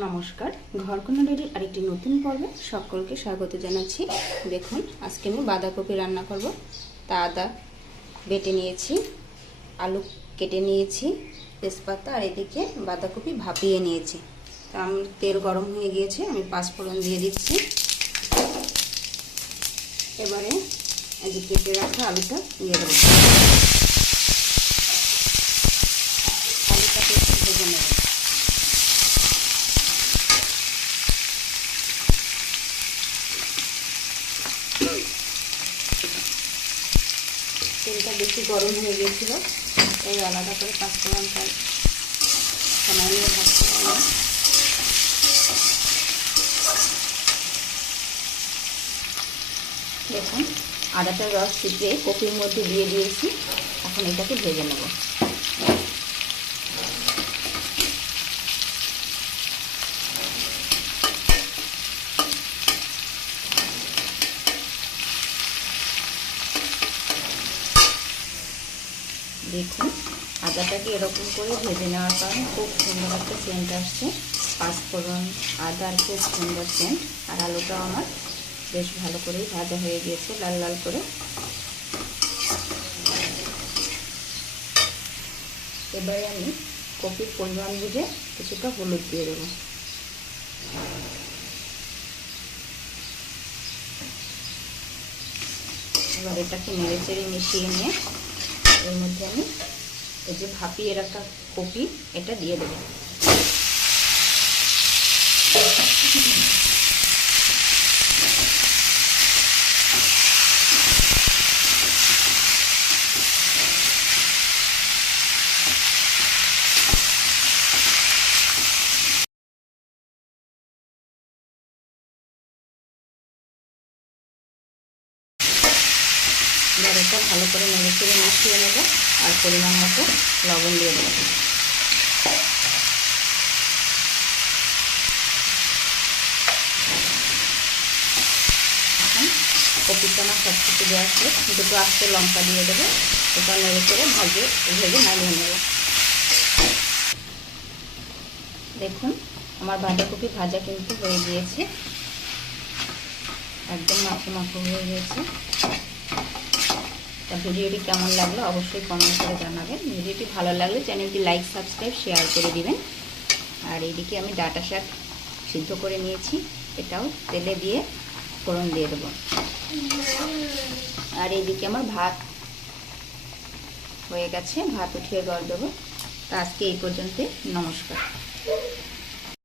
নমস্কার, ঘরকন্নাডারির আরেকটি নতুন পর্বে সকলকে স্বাগত জানাচ্ছি। দেখুন, আজকে আমি বাঁধাকপি রান্না করব। তা আদা বেটে নিয়েছি, আলু কেটে নিয়েছি, তেজপাতা, আর এদিকে বাঁধাকপি ভাপিয়ে নিয়েছি। তা আমার তেল গরম হয়ে গিয়েছে, আমি পাঁচফোড়ন দিয়ে দিচ্ছি। এবারে এই যে কেটে রাখা আলুটা দিয়ে দেবো। আলুটাকে একটু ভেজে নেব। তেলটা বেশি গরম হয়ে গিয়েছিল, তাই আলাদা করে পাঁচফোড়নটা সময় নিয়ে ভাজতে হবে। দেখুন, আদাটার রস চিপে কপির মধ্যে দিয়ে দিয়েছি। এখন এটাকে ভেজে নেব। দেখুন, আদাটাকে এরকম করে ভেজে নেওয়ার কারণে খুব সুন্দর একটা সেন্ট আসছে। পাঁচফোড়ন, আদার খুব সুন্দর সেন্ট। আর আলুটাও আমার বেশ ভালো করেই ভাজা হয়ে গিয়েছে, লাল লাল করে। এবারে আমি কপির পরিমাণ বুঝে কিছুটা হলুদ দিয়ে দেবো। এবার এটাকে নেড়ে চেড়ে মিশিয়ে নিয়ে এর মধ্যে আমি এই যে ভাপিয়ে রাখা কপি এটা দিয়ে দেবো। এবার এটা ভালো করে নেড়ে চেড়ে মিশিয়ে নেব, আর পরিমাণ মতো লবণ দিয়ে দেবো। এখন কপিটা আমার সব কিছু দিয়ে আসছে, দুটো আস্ত লঙ্কা দিয়ে দেবো। এটা নেড়ে চেড়ে ভেজে নামিয়ে নেব। দেখুন, আমার বাঁধাকপি ভাজা কিন্তু হয়ে গিয়েছে, একদম মাখো মাখো হয়ে গিয়েছে। ভিডিওটি কেমন লাগলো অবশ্যই কমেন্ট করে জানাবেন। ভিডিওটি ভালো লাগলে চ্যানেলটি লাইক, সাবস্ক্রাইব, শেয়ার করে দিবেন। আর এইদিকে আমি ডাঁটা শাক সিদ্ধ করে নিয়েছি, এটাও তেলে দিয়ে ফোড়ন দিয়ে দেবো। আর এইদিকে আমার ভাত হয়ে গেছে, ভাত উঠিয়ে জল দেবো। তা আজকে এই পর্যন্তই, নমস্কার।